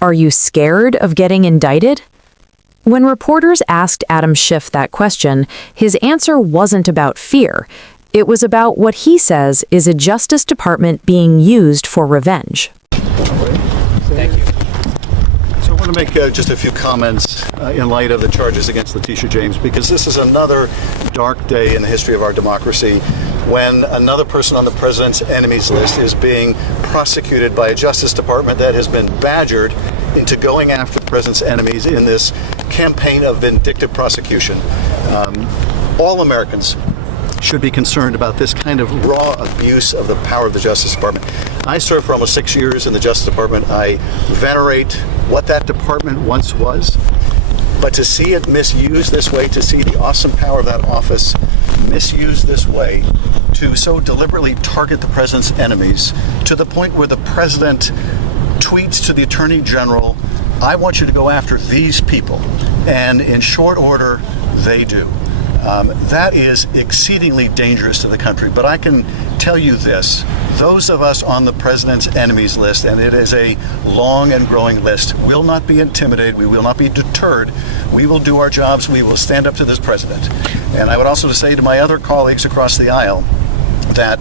Are you scared of getting indicted? When reporters asked Adam Schiff that question, his answer wasn't about fear. It was about what he says is a Justice Department being used for revenge. Thank you. So I want to make just a few comments in light of the charges against Letitia James, because this is another dark day in the history of our democracy when another person on the president's enemies list is being prosecuted by a Justice Department that has been badgered into going after the president's enemies in this campaign of vindictive prosecution. All Americans should be concerned about this kind of raw abuse of the power of the Justice Department. I served for almost 6 years in the Justice Department. I venerate what that department once was, but to see it misused this way, to see the awesome power of that office misused this way to so deliberately target the president's enemies to the point where the president tweets to the Attorney General, "I want you to go after these people," and in short order, they do. That is exceedingly dangerous to the country. But I can tell you this, those of us on the president's enemies list, and it is a long and growing list, will not be intimidated. We will not be deterred. We will do our jobs. We will stand up to this president. And I would also say to my other colleagues across the aisle that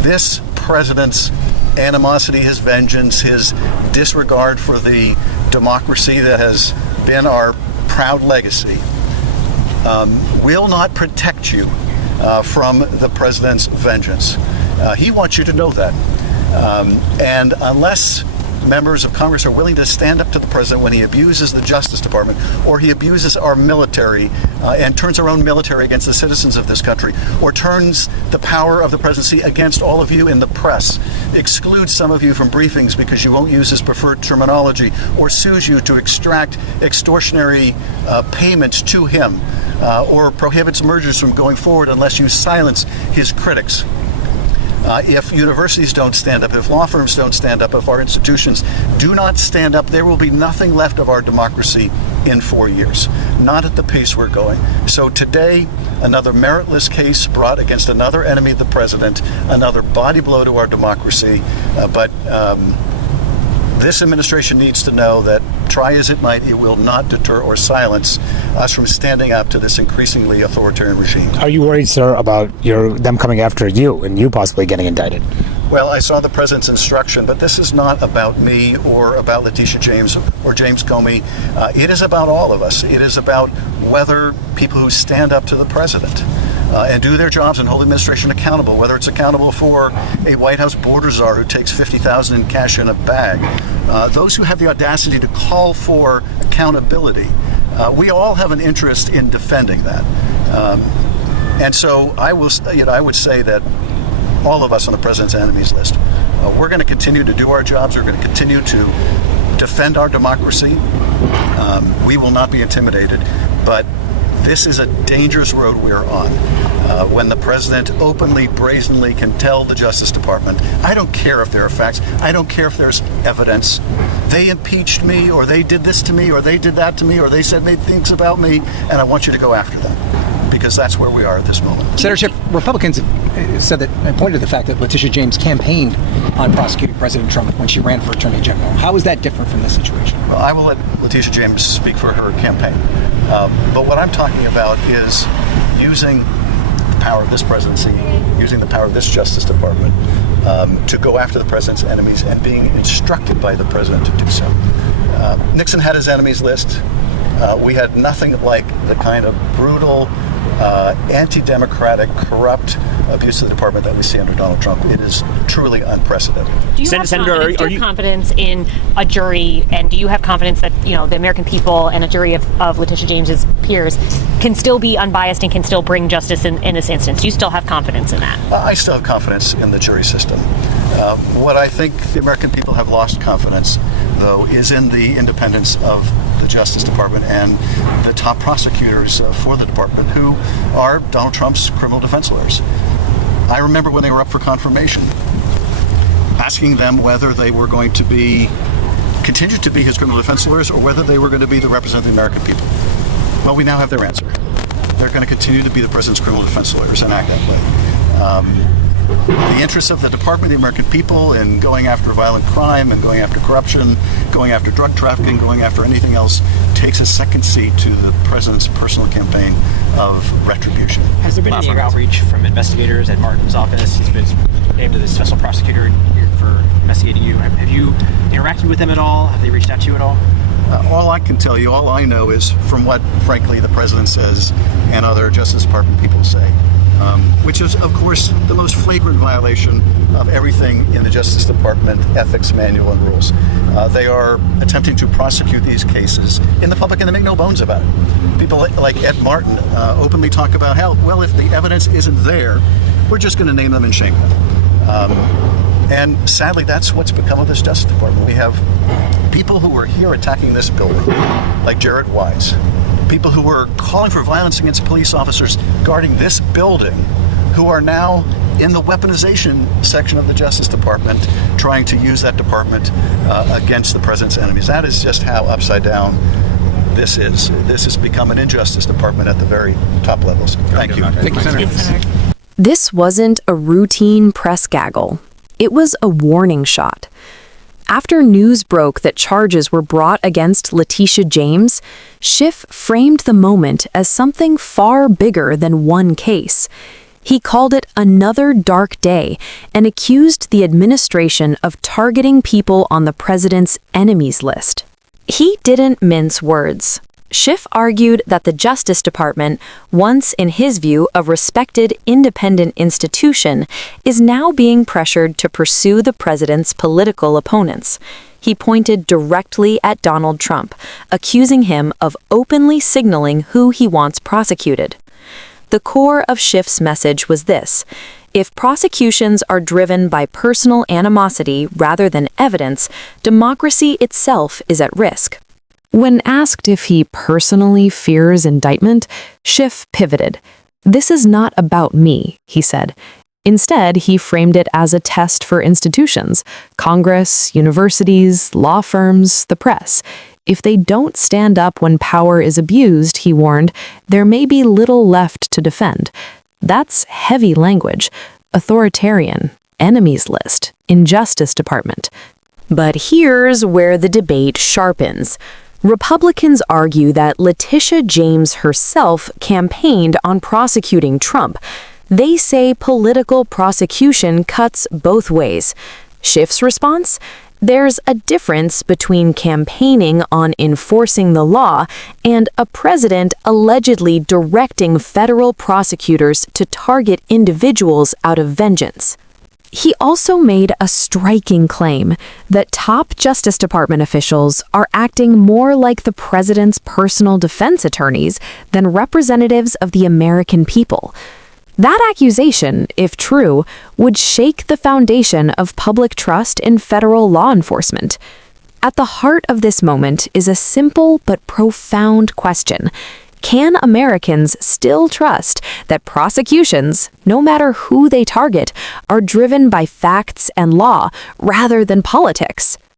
this president's animosity, his vengeance, his disregard for the democracy that has been our proud legacy will not protect you from the president's vengeance. He wants you to know that. And unless members of Congress are willing to stand up to the president when he abuses the Justice Department, or he abuses our military and turns our own military against the citizens of this country, or turns the power of the presidency against all of you in the press, excludes some of you from briefings because you won't use his preferred terminology, or sues you to extract extortionary payments to him, or prohibits mergers from going forward unless you silence his critics. If universities don't stand up, if law firms don't stand up, if our institutions do not stand up, there will be nothing left of our democracy in 4 years, not at the pace we're going. So today, another meritless case brought against another enemy of the president, another body blow to our democracy. But this administration needs to know that, try as it might, it will not deter or silence us from standing up to this increasingly authoritarian regime. Are you worried, sir, about them coming after you and you possibly getting indicted? Well, I saw the president's instruction, but this is not about me or about Letitia James or James Comey. It is about all of us. It is about whether people who stand up to the president and do their jobs and hold the administration accountable, whether it's accountable for a White House border czar who takes $50,000 in cash in a bag, those who have the audacity to call for accountability. We all have an interest in defending that. And so I would say that all of us on the president's enemies list, we're going to continue to do our jobs. We're going to continue to defend our democracy. We will not be intimidated, but this is a dangerous road we're on. When the president openly, brazenly can tell the Justice Department, I don't care if there are facts, I don't care if there's evidence, they impeached me, or they did this to me, or they did that to me, or they said things about me, and I want you to go after them. Because that's where we are at this moment. Senator Schiff, Republicans have said that, and pointed to the fact that Letitia James campaigned on prosecuting President Trump when she ran for Attorney General. How is that different from this situation? Well, I will let Letitia James speak for her campaign. But what I'm talking about is using the power of this presidency, using the power of this Justice Department to go after the president's enemies and being instructed by the president to do so. Nixon had his enemies list. We had nothing like the kind of brutal, anti-democratic, corrupt abuse of the department that we see under Donald Trump. It is truly unprecedented. Do you have confidence in a jury, and do you have confidence that the American people and a jury of Letitia James's peers can still be unbiased and can still bring justice in this instance? Do you still have confidence in that? I still have confidence in the jury system. What I think the American people have lost confidence, though, is in the independence of the Justice Department and the top prosecutors for the department, who are Donald Trump's criminal defense lawyers. I remember when they were up for confirmation, asking them whether they were going to continue to be his criminal defense lawyers or whether they were going to be the representative of the American people. Well, we now have their answer. They're going to continue to be the president's criminal defense lawyers and act that way. the interests of the Department, the American people, in going after violent crime and going after corruption, going after drug trafficking, going after anything else, takes a second seat to the president's personal campaign of retribution. Has there been any outreach from investigators at Martin's office? He's been named to the special prosecutor for investigating you. Have you interacted with them at all? Have they reached out to you at all? All I can tell you, all I know is from what, frankly, the president says and other Justice Department people say, which is, of course, the most flagrant violation of everything in the Justice Department ethics manual and rules. They are attempting to prosecute these cases in the public, and they make no bones about it. People like Ed Martin openly talk about how, well, if the evidence isn't there, we're just going to name them and shame them. And sadly, that's what's become of this Justice Department. We have people who were here attacking this building, like Jarrett Wise, people who were calling for violence against police officers guarding this building, who are now in the weaponization section of the Justice Department, trying to use that department against the president's enemies. That is just how upside down this is. This has become an injustice department at the very top levels. Thank you. Thank you, Senator. This wasn't a routine press gaggle. It was a warning shot. After news broke that charges were brought against Letitia James, Schiff framed the moment as something far bigger than one case. He called it another dark day and accused the administration of targeting people on the president's enemies list. He didn't mince words. Schiff argued that the Justice Department, once in his view a respected independent institution, is now being pressured to pursue the president's political opponents. He pointed directly at Donald Trump, accusing him of openly signaling who he wants prosecuted. The core of Schiff's message was this: if prosecutions are driven by personal animosity rather than evidence, democracy itself is at risk. When asked if he personally fears indictment, Schiff pivoted. "This is not about me," he said. Instead, he framed it as a test for institutions: Congress, universities, law firms, the press. If they don't stand up when power is abused, he warned, there may be little left to defend. That's heavy language. Authoritarian, enemies list, Justice Department. But here's where the debate sharpens. Republicans argue that Letitia James herself campaigned on prosecuting Trump. They say political prosecution cuts both ways. Schiff's response? There's a difference between campaigning on enforcing the law and a president allegedly directing federal prosecutors to target individuals out of vengeance. He also made a striking claim that top Justice Department officials are acting more like the president's personal defense attorneys than representatives of the American people. That accusation, if true, would shake the foundation of public trust in federal law enforcement. At the heart of this moment is a simple but profound question. Can Americans still trust that prosecutions, no matter who they target, are driven by facts and law rather than politics?